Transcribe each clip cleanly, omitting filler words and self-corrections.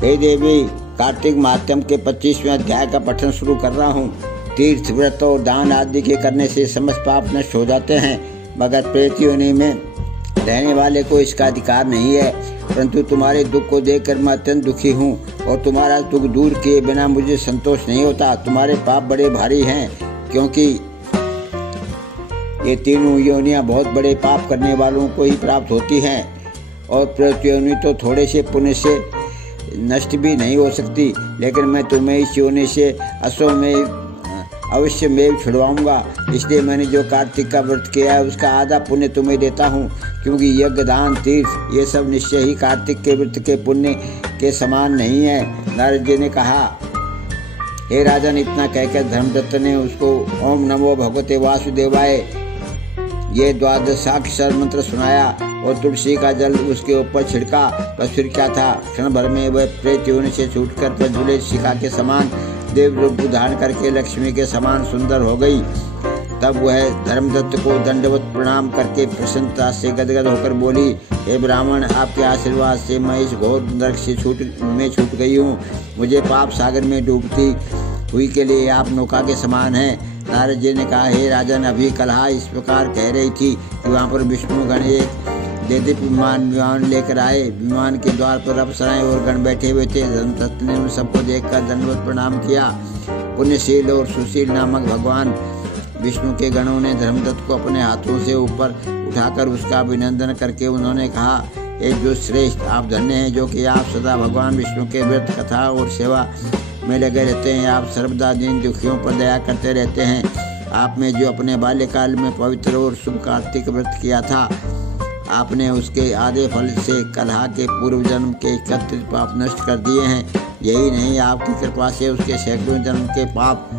हे देवी, कार्तिक महात्म के 25वें अध्याय का पठन शुरू कर रहा हूँ। तीर्थ, व्रत और दान आदि के करने से समस्त पाप नष्ट हो जाते हैं, मगर प्रेत योनि में रहने वाले को इसका अधिकार नहीं है। परंतु तुम्हारे दुख को देखकर मैं अत्यंत दुखी हूँ और तुम्हारा दुख दूर किए बिना मुझे संतोष नहीं होता। तुम्हारे पाप बड़े भारी हैं, क्योंकि ये तीनों योनियाँ बहुत बड़े पाप करने वालों को ही प्राप्त होती हैं, और प्रेत योनि तो थोड़े से पुण्य से नष्ट भी नहीं हो सकती। लेकिन मैं तुम्हें इस योनि से अवश्य में छुड़वाऊंगा। इसलिए मैंने जो कार्तिक का व्रत किया है उसका आधा पुण्य तुम्हें देता हूँ, क्योंकि यज्ञ, दान, तीर्थ ये सब निश्चय ही कार्तिक के व्रत के पुण्य के समान नहीं है। नारद जी ने कहा, हे राजन, इतना कहकर धर्मदत्त ने उसको ओम नमो भगवते वासुदेवाय ये 12 मंत्र सुनाया और तुलसी का जल उसके ऊपर छिड़का। बस फिर क्या था, क्षण भर में वह प्रेत योनि से छूटकर प्रज्वलित शिखा के समान देव रूप धारण करके लक्ष्मी के समान सुंदर हो गई। तब वह धर्मदत्त को दंडवत प्रणाम करके प्रसन्नता से गदगद होकर बोली, हे ब्राह्मण, आपके आशीर्वाद से मैं इस घोर नरक से छूट गई हूँ। मुझे पाप सागर में डूबती हुई के लिए आप नौका के समान हैं। नारद जी ने कहा, हे राजन, अभी कलहा इस प्रकार कह रही थी कि वहाँ पर विष्णु गण एक दिव्य विमान लेकर आए। विमान के द्वार पर अप्सराएं और गण बैठे हुए थे। धर्मदत्त ने उन सबको देखकर दंडवत प्रणाम किया। पुण्यशील और सुशील नामक भगवान विष्णु के गणों ने धर्मदत्त को अपने हाथों से ऊपर उठाकर उसका अभिनंदन करके उन्होंने कहा, हे जो श्रेष्ठ, आप धन्य हैं जो कि आप सदा भगवान विष्णु के व्रत, कथा और सेवा में लगे रहते हैं। आप सर्वदा दीन दुखियों पर दया करते रहते हैं। आपने जो अपने बाल्यकाल में पवित्र और शुभ कार्तिक व्रत किया था, आपने उसके आधे फल से कलहा के पूर्व जन्म के 31 पाप नष्ट कर दिए हैं। यही नहीं, आपकी कृपा से उसके सैकड़ों जन्म के पाप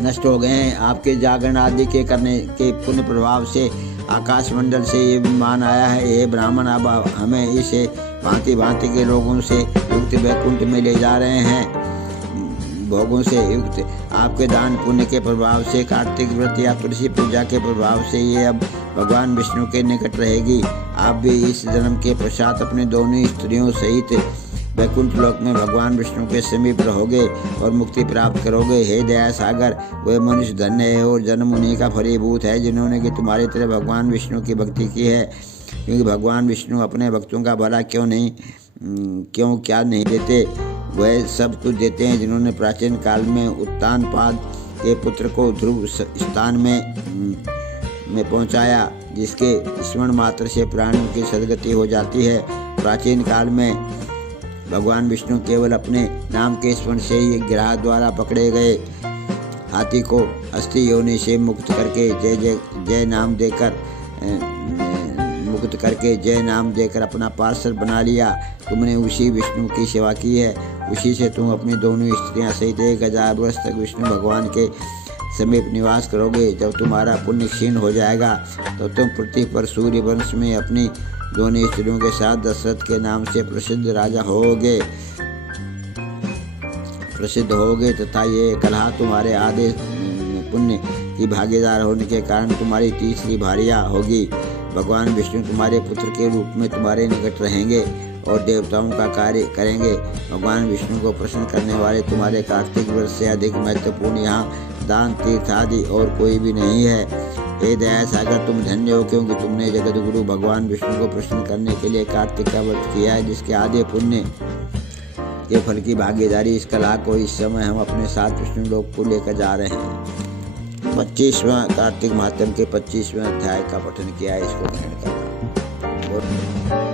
नष्ट हो गए हैं। आपके जागरण आदि के करने के पुण्य प्रभाव से आकाश मंडल से ये विमान आया है। ये ब्राह्मण अब हमें इसे भांति भांति के लोगों से युक्त वैकुंठ में ले जा रहे हैं। भोगों से युक्त आपके दान पुण्य के प्रभाव से, कार्तिक व्रत या तुलसी पूजा के प्रभाव से ये अब भगवान विष्णु के निकट रहेगी। आप भी इस जन्म के पश्चात अपने दोनों स्त्रियों सहित वैकुंठ लोक में भगवान विष्णु के समीप रहोगे और मुक्ति प्राप्त करोगे। हे दया सागर, वह मनुष्य धन्य है और जन्म उन्हीं का फलीभूत है जिन्होंने कि तुम्हारी तरह भगवान विष्णु की भक्ति की है। क्योंकि भगवान विष्णु अपने भक्तों का भला क्या नहीं देते, वह सब कुछ देते हैं। जिन्होंने प्राचीन काल में उत्तानपाद के पुत्र को ध्रुव स्थान में पहुंचाया, जिसके स्मरण मात्र से प्राणियों की सदगति हो जाती है। प्राचीन काल में भगवान विष्णु केवल अपने नाम के स्मरण से ही ग्रह द्वारा पकड़े गए हाथी को अस्थि योनि से मुक्त करके जय नाम देकर अपना पार्षद बना लिया। तुमने उसी विष्णु की सेवा की है। उसी से तुम अपनी दोनों स्त्रियां सहित 1000 वर्ष तक विष्णु भगवान के समीप निवास करोगे। जब तुम्हारा पुण्य क्षीण हो जाएगा तो तुम पृथ्वी पर सूर्य वंश में अपनी दोनों स्त्रियों के साथ दशरथ के नाम से प्रसिद्ध राजा होगे तथा ये कलहा तुम्हारे आधे पुण्य की भागीदार होने के कारण तुम्हारी तीसरी भार्या होगी। भगवान विष्णु तुम्हारे पुत्र के रूप में तुम्हारे निकट रहेंगे और देवताओं का कार्य करेंगे। भगवान विष्णु को प्रसन्न करने वाले तुम्हारे कार्तिक व्रत से अधिक महत्वपूर्ण यहाँ दान, तीर्थ आदि और कोई भी नहीं है। हे दया सागर, तुम धन्य हो, क्योंकि तुमने जगत गुरु भगवान विष्णु को प्रसन्न करने के लिए कार्तिक का व्रत किया है, जिसके आधे पुण्य के फल की भागीदारी इस कला को इस समय हम अपने साथ विष्णु लोक को लेकर जा रहे हैं। 25वां कार्तिक महात्म के 25वें अध्याय का पठन किया है, इसको ग्रहण करना।